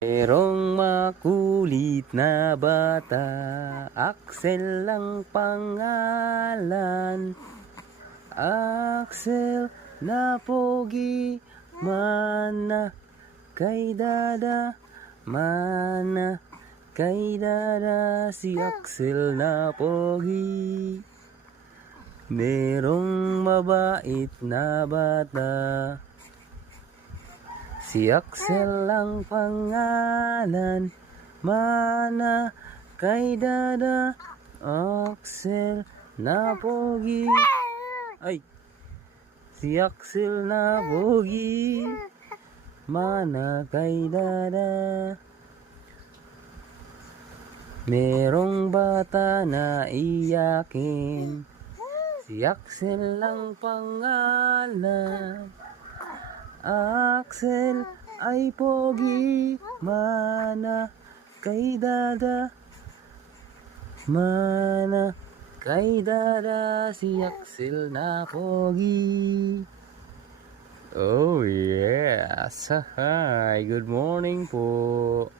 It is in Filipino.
Merong makulit na bata, Axel lang pangalan. Axel na pogi, mana kay dada, mana kay dada, si Axel na pogi. Merong mabait na bata, si Axel lang pangalan, mana kay dada, Axel na pogi. Ay, si Axel na pogi, mana kay dada. Merong bata na iyakin, si Axel lang pangalan. Axel ay pogi, mana kay dada, mana kay dada, si Axel na pogi. Oh yes, hi, good morning po.